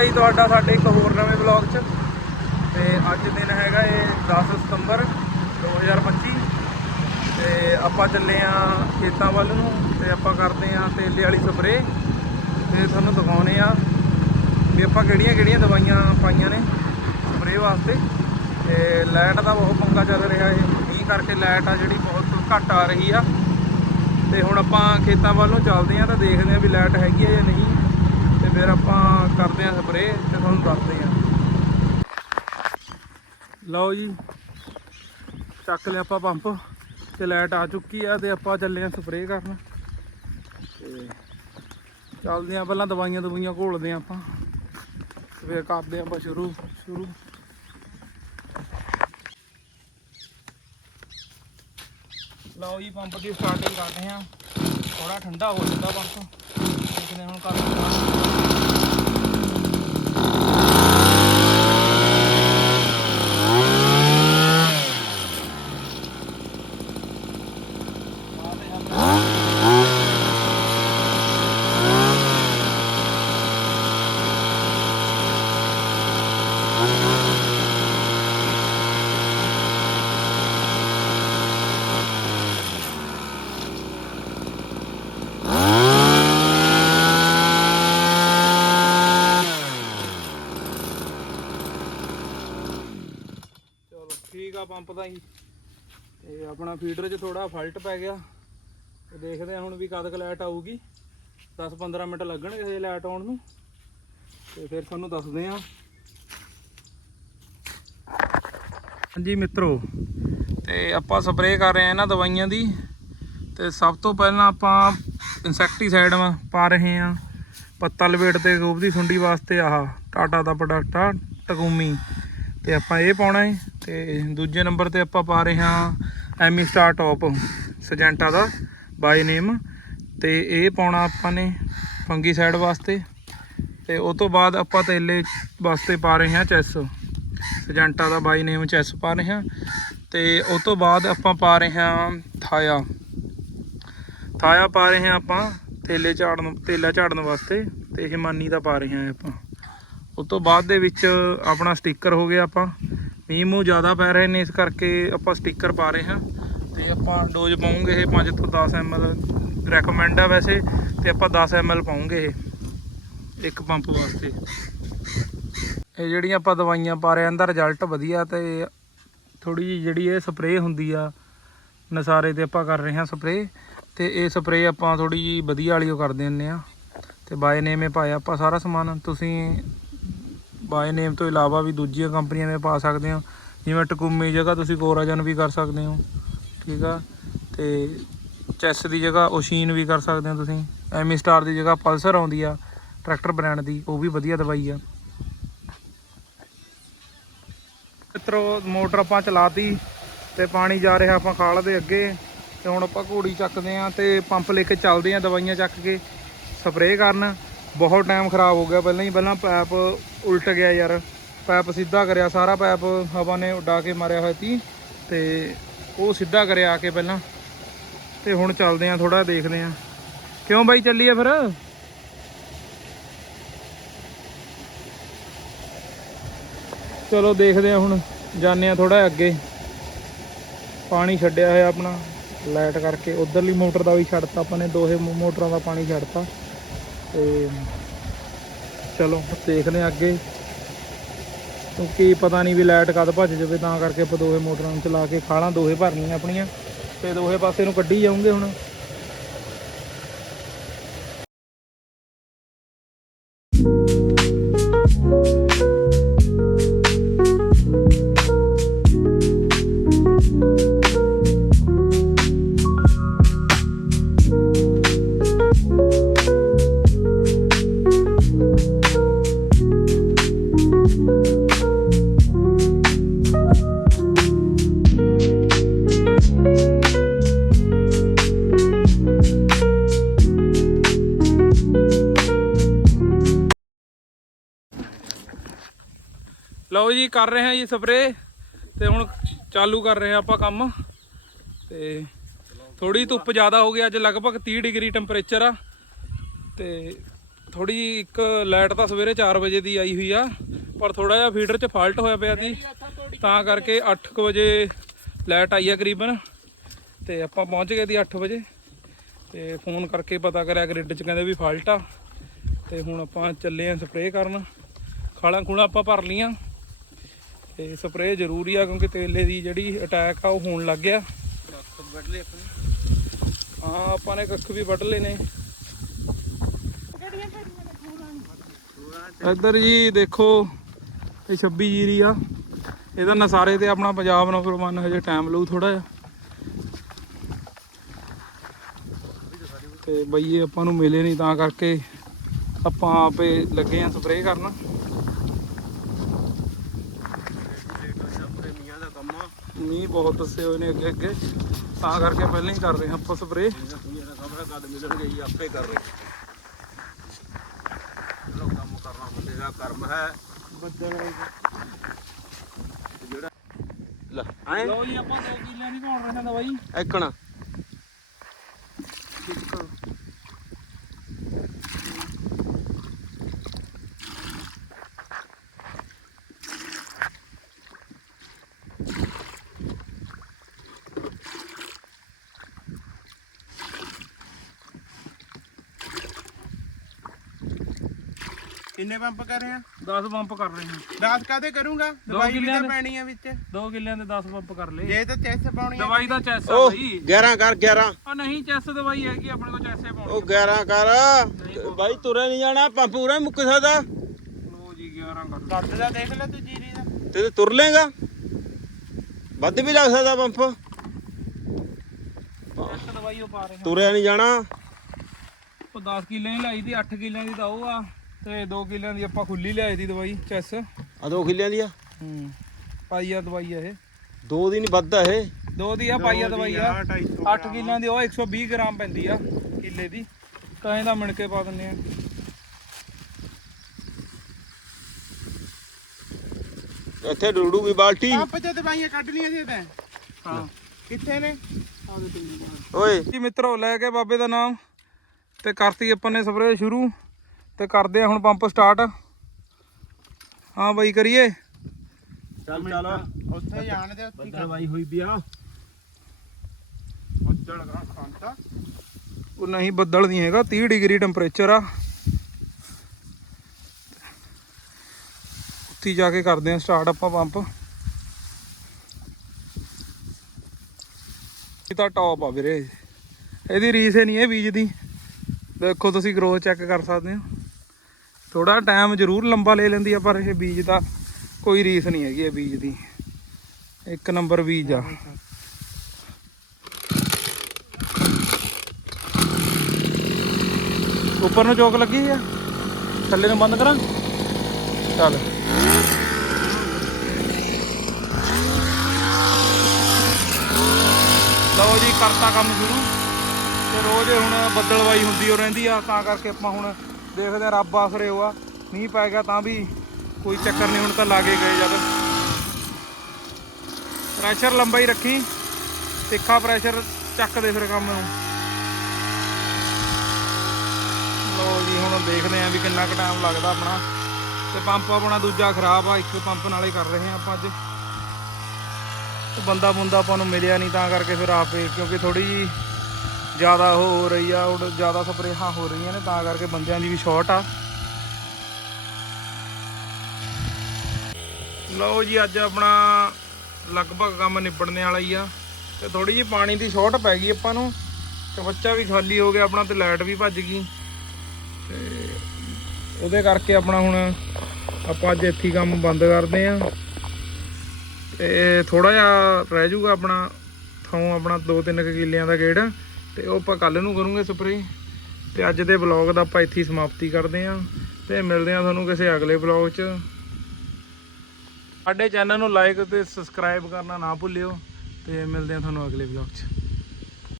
ਜੀ ਤੁਹਾਡਾ ਸਾਡੇ ਇੱਕ ਹੋਰ ਨਵੇਂ ਵਲੌਗ 'ਚ। ਤੇ ਅੱਜ ਦਿਨ ਹੈਗਾ ਇਹ 10 ਸਤੰਬਰ 2025 ਤੇ ਆਪਾਂ ਚੱਲੇ ਆ ਖੇਤਾਂ ਵੱਲ ਨੂੰ ਤੇ ਆਪਾਂ ਕਰਦੇ ਆ ਤੇਲੇ ਵਾਲੀ ਸਪਰੇ ਤੇ ਤੁਹਾਨੂੰ ਦਿਖਾਉਨੇ ਆ ਵੀ ਆਪਾਂ ਕਿਹੜੀਆਂ ਕਿਹੜੀਆਂ ਦਵਾਈਆਂ ਪਾਈਆਂ ਨੇ ਸਪਰੇ ਵਾਸਤੇ। ਤੇ ਲਾਈਟ ਦਾ ਬਹੁਤ ਪੰਗਾ ਚੱਲ ਰਿਹਾ ਇਹ। ਮੀਂਹ ਕਰਕੇ ਲਾਈਟ ਆ ਜਿਹੜੀ ਬਹੁਤ ਘੱਟ ਆ ਰਹੀ ਆ। ਤੇ ਹੁਣ ਆਪਾਂ ਖੇਤਾਂ ਵੱਲ ਨੂੰ ਚੱਲਦੇ ਆ ਤਾਂ ਦੇਖਦੇ ਆ ਵੀ ਲਾਈਟ ਹੈਗੀ ਆ ਜਾਂ ਨਹੀਂ। ਫਿਰ ਆਪਾਂ ਕਰਦੇ ਆ ਸਪਰੇ ਤੇ ਤੁਹਾਨੂੰ ਦੱਸਦੇ ਆ ਲਓ ਜੀ, ਚੱਕ ਲਿਆ ਆਪਾਂ ਪੰਪ ਤੇ ਲਾਈਟ ਆ ਚੁੱਕੀ ਆ ਤੇ ਆਪਾਂ ਚੱਲੇ ਆ ਸਪਰੇ ਕਰਨ। ਤੇ ਚੱਲਦੇ ਆ ਪਹਿਲਾਂ ਦਵਾਈਆਂ ਦਵਾਈਆਂ ਘੋਲਦੇ ਆ ਆਪਾਂ। ਫਿਰ ਕਰਦੇ ਆ ਆਪਾਂ ਸ਼ੁਰੂ ਸ਼ੁਰੂ। ਲਓ ਜੀ ਪੰਪ ਦੀ ਸਟਾਰਟਿੰਗ ਕਰਦੇ ਆ ਥੋੜਾ ਠੰਡਾ ਹੋ ਜਾਂਦਾ ਪੰਪ ਦੇਖਦੇ ਹੁਣ ਕਰਦੇ ਆ ਚਲੋ ਠੀਕ ਪੰਪ ਦਾ ਹੀ। ਤੇ ਆਪਣਾ ਫੀਡਰ 'ਚ ਥੋੜਾ ਫਲਟ ਪੈ ਗਿਆ। ਤੇ ਦੇਖਦੇ ਆ ਹੁਣ ਵੀ ਕਦ ਕ ਲਾਈਟ ਆਊਗੀ। 10-15 ਮਿੰਟ ਲੱਗਣਗੇ ਹਜੇ ਲਾਈਟ ਆਉਣ ਨੂੰ। ਤੇ ਫਿਰ ਤੁਹਾਨੂੰ ਦੱਸਦੇ ਆ ਹਾਂਜੀ ਮਿੱਤਰੋ, ਤੇ ਆਪਾਂ ਸਪਰੇਅ ਕਰ ਰਹੇ ਆ ਇਹਨਾਂ ਦਵਾਈਆਂ ਦੀ। ਤੇ ਸਭ ਤੋਂ ਪਹਿਲਾਂ ਆਪਾਂ ਇਨਸੈਕਟੀਸਾਈਡ ਪਾ ਰਹੇ ਆ ਪੱਤਾ ਲਵੇਟ ਤੇ ਗੋਭ ਦੀ ਸੁੰਡੀ ਵਾਸਤੇ ਆਹ ਟਾਟਾ ਦਾ ਪ੍ਰੋਡਕਟ ਆ ਟਕੂਮੀ ਤੇ ਆਪਾਂ ਇਹ ਪਾਉਣਾ ਹੈ ਤੇ ਦੂਜੇ ਨੰਬਰ ਤੇ ਆਪਾਂ ਪਾ ਰਹੇ ਹਾਂ ਐਮੀ ਸਟਾਰ ਟੌਪ, ਸਜੈਂਟਾ ਦਾ ਬਾਈ ਨੇਮ ਤੇ ਇਹ ਪਾਉਣਾ ਆਪਾਂ ਨੇ ਫੰਗੀ ਸਾਈਡ ਵਾਸਤੇ। ਤੇ ਉਸ ਤੋਂ ਬਾਅਦ ਆਪਾਂ ਤੇਲੇ ਵਾਸਤੇ ਪਾ ਰਹੇ ਹਾਂ ਚੈਸ। ਸਜੈਂਟਾ ਦਾ ਬਾਈ ਨੇਮ ਚੈਸ ਪਾ ਰਹੇ ਹਾਂ। ਤੇ ਉਸ ਤੋਂ ਬਾਅਦ ਆਪਾਂ ਪਾ ਰਹੇ ਹਾਂ ਥਾਇਆ। ਥਾਇਆ ਪਾ ਰਹੇ ਹਾਂ ਆਪਾਂ ਤੇਲੇ ਝਾੜਨ ਤੇਲਾ ਝਾੜਨ ਵਾਸਤੇ। ਤੇ ਹਿਮਾਨੀ ਦਾ ਪਾ ਰਹੇ ਹਾਂ ਆਪਾਂ। ਉਸ ਤੋਂ ਬਾਅਦ ਦੇ ਵਿੱਚ ਆਪਣਾ ਸਟicker ਹੋ ਗਿਆ ਆਪਾਂ। ਮੀਂਹ ਮੂੰਹ ਜ਼ਿਆਦਾ ਪੈ ਰਹੇ ਨੇ, ਇਸ ਕਰਕੇ ਆਪਾਂ ਸਟicker ਪਾ ਰਹੇ ਹਾਂ ਤੇ ਆਪਾਂ ਡੋਜ਼ ਪਾਉਂਗੇ ਇਹ 5 ਤੋਂ 10 ml ਰეკਮੈਂਡ ਆ ਵੈਸੇ ਤੇ ਆਪਾਂ 10 ml ਪਾਉਂਗੇ ਇਹ, ਇੱਕ ਪੰਪ ਵਾਸਤੇ। ਇਹ ਜਿਹੜੀਆਂ ਆਪਾਂ ਦਵਾਈਆਂ ਪਾ ਰਹੇ ਆਂ ਦਾ ਰਿਜ਼ਲਟ ਵਧੀਆ ਤੇ ਥੋੜੀ ਜਿਹੀ ਜਿਹੜੀ ਇਹ ਸਪਰੇਅ ਹੁੰਦੀ ਆ, ਨਸਾਰੇ ਤੇ ਆਪਾਂ ਕਰ ਰਹੇ ਹਾਂ ਸਪਰੇਅ ਤੇ ਇਹ ਸਪਰੇਅ ਆਪਾਂ ਥੋੜੀ ਜਿਹੀ ਵਧੀਆ ਵਾਲੀ ਉਹ ਕਰ ਦਿੰਨੇ ਆ ਤੇ ਬਾਏ ਨੇਮੇ ਪਾਇਆ ਆਪਾਂ ਸਾਰਾ ਸਮਾਨ। ਤੁਸੀਂ ਬਾਏ ਨੇਮ ਤੋਂ ਇਲਾਵਾ ਵੀ ਦੂਜੀਆਂ ਕੰਪਨੀਆਂ ਦੇ ਪਾ ਸਕਦੇ ਹੋ। ਜਿਵੇਂ ਟਕੂਮੀ ਜਗ੍ਹਾ ਤੁਸੀਂ ਕੋਰਾਜਨ ਵੀ ਕਰ ਸਕਦੇ ਹੋ, ਠੀਕ ਆ? ਤੇ ਚੈਸ ਦੀ ਜਗ੍ਹਾ ਓਸ਼ੀਨ ਵੀ ਕਰ ਸਕਦੇ ਹੋ ਤੁਸੀਂ। ਐਮੀ ਸਟਾਰ ਦੀ ਜਗ੍ਹਾ ਪਲਸਰ ਆਉਂਦੀ ਆ ਟਰੈਕਟਰ ਬ੍ਰਾਂਡ ਦੀ, ਉਹ ਵੀ ਵਧੀਆ ਦਵਾਈ ਆ। ਮਿੱਤਰੋ, ਮੋਟਰ ਆਪਾਂ ਚਲਾਤੀ ਤੇ ਪਾਣੀ ਜਾ ਰਿਹਾ ਆਪਾਂ ਖਾਲ ਦੇ ਅੱਗੇ। ਤੇ ਹੁਣ ਆਪਾਂ ਘੋੜੀ ਚੱਕਦੇ ਆਂ ਤੇ ਪੰਪ ਲੈ ਕੇ ਚੱਲਦੇ ਆਂ ਦਵਾਈਆਂ ਚੱਕ ਕੇ। ਸਪਰੇਅ ਕਰਨ। ਬਹੁਤ ਟਾਈਮ ਖਰਾਬ ਹੋ ਗਿਆ। ਪਹਿਲਾਂ ਹੀ ਪਹਿਲਾਂ ਪੈਪ ਉਲਟ ਗਿਆ ਯਾਰ। ਪੈਪ ਸਿੱਧਾ ਕਰਿਆ, ਸਾਰਾ ਪੈਪ ਹਵਾ ਨੇ ਉਡਾ ਕੇ ਮਾਰਿਆ ਹੋਇਆ ਸੀ ਤੇ ਉਹ ਸਿੱਧਾ ਕਰਿਆ ਆ ਕੇ ਪਹਿਲਾਂ। ਤੇ ਹੁਣ ਚੱਲਦੇ ਆਂ ਥੋੜਾ ਦੇਖਦੇ ਆਂ। ਕਿਉਂ ਬਾਈ ਚੱਲੀਏ ਫਿਰ? ਚਲੋ ਦੇਖਦੇ ਆਂ ਹੁਣ, ਜਾਂਦੇ ਆਂ ਥੋੜਾ ਅੱਗੇ। ਪਾਣੀ ਛੱਡਿਆ ਹੋਇਆ ਆਪਣਾ, ਲਾਈਟ ਕਰਕੇ। ਉਧਰਲੀ ਮੋਟਰ ਦਾ ਵੀ ਛੱਡਤਾ ਆਪਾਂ ਨੇ, ਦੋਹੇ ਮੋਟਰਾਂ ਦਾ ਪਾਣੀ ਛੱਡਤਾ। ਤੇ ਚਲੋ, ਦੇਖਦੇ ਆਂ ਅੱਗੇ। ਕਿਉਂਕਿ ਪਤਾ ਨਹੀਂ ਵੀ ਲਾਈਟ ਕਦ ਭੱਜ ਜਾਵੇ, ਤਾਂ ਕਰਕੇ ਆਪਾਂ ਦੋਹੇ ਮੋਟਰਾਂ ਨੂੰ ਚਲਾ ਕੇ ਖਾਲਾਂ, ਦੋਹੇ ਭਰਨੀਆਂ ਆਪਣੀਆਂ। ਤੇ ਦੋਹੇ ਪਾਸੇ ਨੂੰ ਕੱਢੀ ਜਾਉਂਗੇ ਹੁਣ। ਲਓ ਜੀ, ਕਰ ਰਹੇ ਹਾਂ ਜੀ ਸਪਰੇ ਤੇ ਹੁਣ ਚਾਲੂ ਕਰ ਰਹੇ ਹਾਂ ਆਪਾਂ ਕੰਮ। ਤੇ ਥੋੜੀ ਧੁੱਪ ਜ਼ਿਆਦਾ ਹੋ ਗਈ, ਅੱਜ ਲਗਭਗ 30 ਡਿਗਰੀ ਟੈਂਪਰੇਚਰ ਆ। ਤੇ ਥੋੜੀ ਇੱਕ ਲਾਈਟ ਤਾਂ ਸਵੇਰੇ 4 ਵਜੇ ਦੀ ਆਈ ਹੋਈ ਆ। ਪਰ ਥੋੜਾ ਜਿਹਾ ਫੀਡਰ 'ਚ ਫਾਲਟ ਹੋਇਆ ਪਿਆ ਸੀ। ਤਾਂ ਕਰਕੇ 8 ਵਜੇ ਲਾਈਟ ਆਈ ਆ ਕਰੀਬਨ। ਤੇ ਆਪਾਂ ਪਹੁੰਚ ਗਏ ਦੀ 8 ਵਜੇ। ਤੇ ਫੋਨ ਕਰਕੇ ਪਤਾ ਕਰਿਆ ਗ੍ਰਿਡ 'ਚ ਕਹਿੰਦੇ ਵੀ ਫਾਲਟ ਆ। ਤੇ ਹੁਣ ਆਪਾਂ ਚੱਲੇ ਆ ਸਪਰੇਅ ਕਰਨ। ਖਾਲਾਂ ਖੂਲਾਂ ਆਪਾਂ ਭਰ ਲੀਆਂ ਤੇ ਸਪਰੇਅ ਜ਼ਰੂਰੀ ਆ ਕਿਉਂਕਿ ਤੇਲੇ ਦੀ ਜਿਹੜੀ ਅਟੈਕ ਆ ਉਹ ਹੋਣ ਲੱਗ ਗਿਆ। ਹਾਂ, ਆਪਾਂ ਨੇ ਕੱਖ ਵੀ ਵੱਢ ਲਏ ਨੇ ਇੱਧਰ ਜੀ ਦੇਖੋ। ਇਹ 26 ਜੀਰੀ ਆ। ਇਹਦਾ ਨਸਾਰੇ ਤੇ ਆਪਣਾ ਪੰਜਾਬ ਨੰਬਰ 1 ਹਜੇ ਟਾਈਮ ਲਊ ਥੋੜਾ ਜਿਹਾ। ਤੇ ਬਈਏ ਆਪਾਂ ਨੂੰ ਮਿਲੇ ਨਹੀਂ ਤਾਂ ਕਰਕੇ ਆਪਾਂ ਆਪੇ ਲੱਗੇ ਆ ਸਪਰੇਅ ਕਰਨ। ਮੀਂਹ ਬਹੁਤ ਦੱਸੇ ਹੋਏ ਨੇ ਅੱਗੇ ਅੱਗੇ। ਤਾਂ ਕਰਕੇ ਪਹਿਲਾਂ ਹੀ ਕਰ ਰਹੇ ਆਪਾਂ ਸਪਰੇਅ ਆਪੇ ਕਰ ਰਹੇ। ਕੰਮ ਕਰਨਾ ਬੰਦੇ ਦਾ ਕਰਮ ਹੈ। ਜਿਹੜਾ ਲੈ। ਐ ਲਓ ਜੀ ਆਪਾਂ 2 ਕਿੱਲਿਆਂ ਦੀ ਪਾਉਣ ਰਹੇ ਹਾਂ ਦਵਾਈ ਐਕਣਾ ਕਿੰਨੇ ਪੰਪ ਕਰ ਰਹੇ ਆ? 10 ਪੰਪ ਕਰ ਰਹੇ ਹਾਂ 10 ਕਾਦੇ ਕਰੂੰਗਾ? ਦਵਾਈ ਵੀ ਕਿੱਲਿਆਂ ਤਾਂ ਦੇ। ਪੈਣੀ ਆ ਵਿੱਚ। 2 ਕਿੱਲਿਆਂ ਦੇ 10 ਪੰਪ ਕਰ ਲਏ। ਜੇ ਤਾਂ ਚੈਸ ਪਾਉਣੀ ਆ ਦਵਾਈ ਦਾ ਚੈਸ ਆ ਉਹ ਬਈ। 11 ਕਰ 11 ਆ ਨਹੀਂ ਚੈਸ ਦਵਾਈ ਹੈਗੀ ਆਪਣੇ ਕੋਲ ਚੈਸੇ ਉਹ ਪਾਉਣੀ। 11 ਕਰ। ਬਾਈ ਤੁਰੇ ਨਹੀਂ ਜਾਣਾ ਪੰਪ ਪੂਰਾ ਮੁੱਕ ਸਕਦਾ। ਲਓ ਜੀ 11 ਕਰ ਕੱਟ ਦਾ ਦੇਖ ਲੈ ਤੂੰ ਜੀਰੀ ਦਾ। ਤੇ ਤੂੰ ਤੁਰ ਲੇਗਾ ਵੱਧ ਵੀ ਲੱਗ ਸਕਦਾ ਪੰਪ। ਚੈਸ ਦਵਾਈ ਉਹ ਪਾ ਰਹੇ ਹਾਂ ਤੁਰਿਆ ਨਹੀਂ ਜਾਣਾ। ਉਹ 10 ਕਿੱਲਿਆਂ ਦੀ ਲਾਈ ਦੀ 8 ਕਿੱਲਿਆਂ ਦੀ ਤਾਂ ਉਹ ਆ। ਤੇ 2 ਕਿੱਲਿਆਂ ਦੀ ਆਪਾਂ ਖੁੱਲੀ ਲਿਆਈ ਦੀ ਦਵਾਈ ਚੈਸ। ਆ ਦੋ ਖਿੱਲਿਆਂ ਦੀ ਆ ਹੂੰ ਪਾਈਆ ਦਵਾਈ ਆ ਇਹ। ਦੋ ਦੀ ਨਹੀਂ ਵੱਧ ਆ ਇਹ? ਦੋ ਦੀ ਆ ਪਾਈਆ ਦਵਾਈ ਆ। 250 8 ਕਿੱਲਿਆਂ ਦੀ ਉਹ 120 ਗ੍ਰਾਮ ਪੈਂਦੀ ਆ ਕਿੱਲੇ ਦੀ। ਤਾਂ ਇਹਦਾ ਮਿਣ ਕੇ ਪਾ ਦਿੰਨੇ ਆ। ਇੱਥੇ ਡੁੱਡੂਗੀ ਬਾਲਟੀ। ਪੰਪ ਚ ਦਵਾਈਆਂ ਕੱਢ ਲੀਆਂ ਸੀ ਤਾਂ ਹਾਂ ਕਿੱਥੇ ਨੇ? ਓਏ। ਜੀ ਮਿੱਤਰੋ ਲੈ ਕੇ ਬਾਬੇ ਦਾ ਨਾਮ। ਤੇ ਕਰਤੀ ਆਪਾਂ ਨੇ ਸਪਰੇਅ ਸ਼ੁਰੂ। ਤੇ ਕਰਦੇ ਆ ਹੁਣ ਪੰਪ ਸਟਾਰਟ। ਹਾਂ ਬਾਈ ਕਰੀਏ। ਚੱਲ ਚੱਲ। ਉੱਥੇ ਜਾਣ ਦੇ ਉੱਥੇ ਦਵਾਈ ਹੋਈ ਪਿਆ। ਬੱਦਲ ਕਰਾਂ ਖਾਂਤਾ ਉਹ ਨਹੀਂ ਬੱਦਲ ਨਹੀਂ ਹੈਗਾ 30 ਡਿਗਰੀ ਟੈਂਪਰੇਚਰ ਆ। ਉੱਥੇ ਜਾ ਕੇ ਕਰਦੇ ਆ ਸਟਾਰਟ ਆਪਾਂ ਪੰਪ। ਇਹ ਤਾਂ ਟੌਪ ਆ ਵੀਰੇ। ਇਹਦੀ ਰੀਸ ਹੀ ਨਹੀਂ ਇਹ ਬੀਜ ਦੀ। ਦੇਖੋ ਤੁਸੀਂ ਗਰੋਥ ਚੈੱਕ ਕਰ ਸਕਦੇ ਹੋ। ਥੋੜਾ ਟਾਈਮ ਜ਼ਰੂਰ ਲੰਬਾ ਲੈ ਲੈਂਦੀ ਆ, ਪਰ ਇਹ ਬੀਜ ਦਾ ਕੋਈ ਰੀਸ ਨਹੀਂ ਹੈਗੀ ਇਹ ਬੀਜ ਦੀ। ਇੱਕ ਨੰਬਰ ਬੀਜ ਆ। ਉੱਪਰ ਨੂੰ ਚੋਕ ਲੱਗੀ ਆ? ਥੱਲੇ ਨੂੰ ਬੰਦ ਕਰਾਂ? ਚੱਲ। ਲਓ ਜੀ, ਕਰਤਾ ਕੰਮ ਸ਼ੁਰੂ। ਤੇ ਰੋਜ਼ ਹੁਣ ਬੱਦਲਵਾਈ ਹੁੰਦੀ ਹੋ ਰਹਿੰਦੀ ਆ, ਤਾਂ ਕਰਕੇ ਆਪਾਂ ਹੁਣ ਦੇਖਦੇ ਆ ਰੱਬ ਆਸਰੇ ਹੋ ਆ ਮੀਂਹ ਪੈ ਗਿਆ ਤਾਂ ਵੀ ਕੋਈ ਚੱਕਰ ਨਹੀਂ, ਹੁਣ ਤਾਂ ਲਾਗੇ ਗਏ ਜਦ। ਪ੍ਰੈਸ਼ਰ ਲੰਬਾ ਹੀ ਰੱਖੀ। ਤਿੱਖਾ ਪ੍ਰੈਸ਼ਰ ਚੱਕ ਦੇ ਫਿਰ ਕੰਮ ਨੂੰ। ਲੋ ਜੀ, ਹੁਣ ਦੇਖਦੇ ਆਂ ਵੀ ਕਿੰਨਾ ਕੁ ਟਾਈਮ ਲੱਗਦਾ ਆਪਣਾ। ਤੇ ਪੰਪ ਆਪਣਾ ਦੂਜਾ ਖਰਾਬ ਆ, ਇੱਕ ਪੰਪ ਨਾਲੇ ਕਰ ਰਹੇ ਆ ਆਪਾਂ ਅੱਜ। ਬੰਦਾ ਬੁੰਦਾ ਆਪਾਂ ਨੂੰ ਮਿਲਿਆ ਨਹੀਂ, ਤਾਂ ਕਰਕੇ ਫਿਰ ਆਪੇ ਕਿਉਂਕਿ ਥੋੜੀ ਜੀ ਜ਼ਿਆਦਾ ਉਹ ਹੋ ਰਹੀ ਆ, ਉਹ ਜ਼ਿਆਦਾ ਸਪਰੇਹਾਂ ਹੋ ਰਹੀਆਂ ਨੇ, ਤਾਂ ਕਰਕੇ ਬੰਦਿਆਂ ਦੀ ਵੀ ਸ਼ਾਰਟ ਆ। ਲਓ ਜੀ, ਅੱਜ ਆਪਣਾ ਲਗਭਗ ਕੰਮ ਨਿਬੜਨੇ ਵਾਲਾ ਹੀ ਆ। ਤੇ ਥੋੜੀ ਜੀ ਪਾਣੀ ਦੀ ਸ਼ਾਰਟ ਪੈ ਗਈ ਆਪਾਂ ਨੂੰ। ਤੇ ਬੱਚਾ ਵੀ ਖਾਲੀ ਹੋ ਗਿਆ ਆਪਣਾ ਤੇ ਲਾਈਟ ਵੀ ਭੱਜ ਗਈ। ਤੇ ਉਹਦੇ ਕਰਕੇ ਆਪਣਾ ਹੁਣ ਆਪਾਂ ਅੱਜ ਇੱਥੇ ਕੰਮ ਬੰਦ ਕਰਦੇ ਆ। ਤੇ ਥੋੜਾ ਜਿਹਾ ਰਹਿ ਜਾਊਗਾ ਆਪਣਾ, ਥਾਂ ਆਪਣਾ 2-3 ਕਿੱਲਿਆਂ ਦਾ ਗੇੜ ਤੇ ਉਹ ਆਪਾਂ ਕੱਲ ਨੂੰ ਕਰੂੰਗੇ ਸਪਰੇ ਤੇ ਅੱਜ ਦੇ ਬਲੌਗ ਦਾ ਆਪਾਂ ਇੱਥੇ ਹੀ ਸਮਾਪਤੀ ਕਰਦੇ ਆ ਤੇ ਮਿਲਦੇ ਆ ਤੁਹਾਨੂੰ ਕਿਸੇ ਅਗਲੇ ਬਲੌਗ 'ਚ। ਸਾਡੇ ਚੈਨਲ ਨੂੰ ਲਾਈਕ ਤੇ ਸਬਸਕ੍ਰਾਈਬ ਕਰਨਾ ਨਾ ਭੁੱਲਿਓ। ਤੇ ਮਿਲਦੇ ਆ ਤੁਹਾਨੂੰ ਅਗਲੇ ਬਲੌਗ 'ਚ।